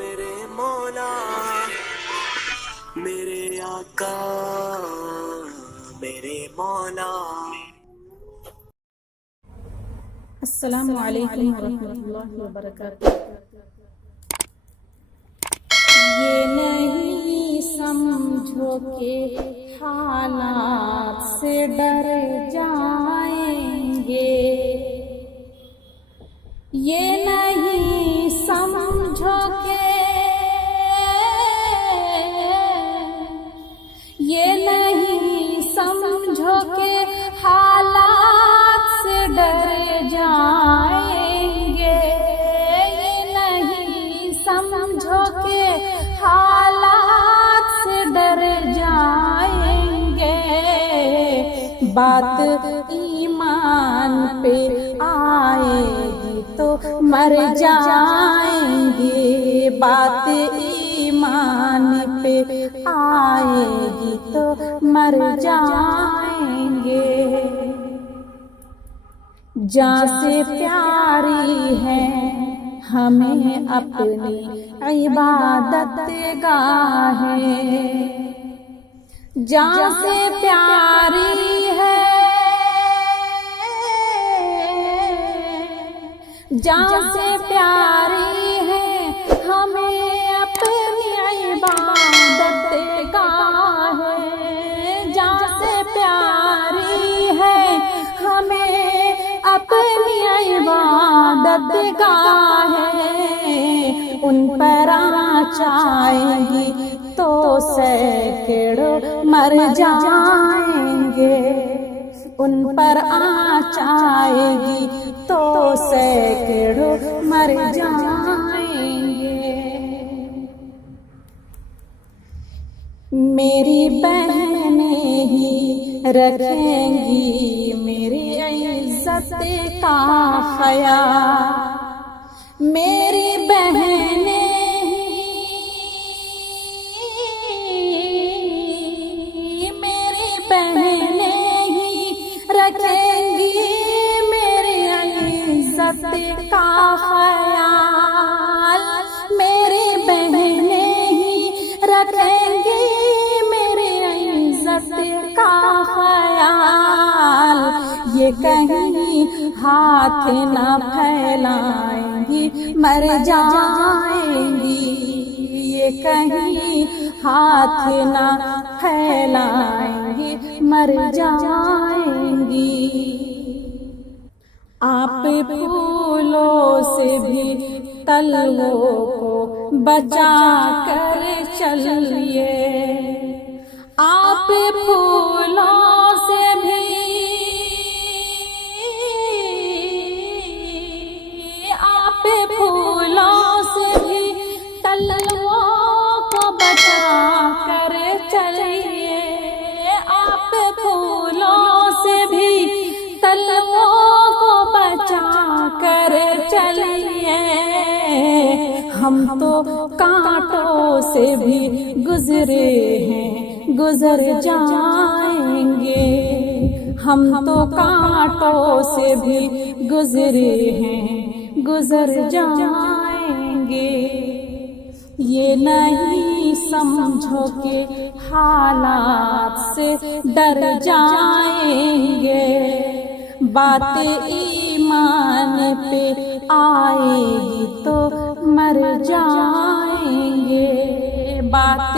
मेरे मौला मेरे आका मेरे मौला। अस्सलामु अलैकुम वरहमतुल्लाहि वबरकातुहू। ये नहीं समझो के हालात से डर जाएंगे, ये नहीं समझो के, ये नहीं समझो के हालात से डर जाएंगे, ये नहीं समझो के हालात से डर जाएंगे। बात ईमान पे आएगी तो मर जाएंगे, बात ईमान पे आएगी तो मर जाएंगे। जान से प्यारी है हमें अपनी इबादत गाहें, जान से प्यारी है, जान से प्यारी है हमें अपनी इबादत गाहें, जान से प्यारी है हमें अपनी इबादत गाहें। उन पर आएंगी तो सैकड़ों मर जाएंगे, उन पर आएगी तो सैकड़ों मर जाएंगे। मेरी बहनें ही रखेंगी मेरी इज्जत का ख्याल, मेरी बहनें रखेंगी मेरी इज्जत का ख्याल, मेरी बहनें ही रखेंगी मेरी इज्जत का ख्याल। ये कहीं हाथ न फैलाएंगी मर जाएंगी, ये कहीं हाथ न फैलाएंगी मर जाएंगी। आप फूलों से भी तलवों को बचा कर चलिए, आप फूलों से भी, आप फूलों से भी तलवों को बचा कर चलिए, आप फूलों से भी तलवों को बचा कर चलिए। हम तो कांटों से भी गुजरे हैं गुजर जाएंगे, हम तो कांटों से भी गुजरे हैं गुजर जाएंगे। ये नहीं समझो के हालात से डर जाएंगे, बात ईमान पे आएगी तो मर जाएंगे, बात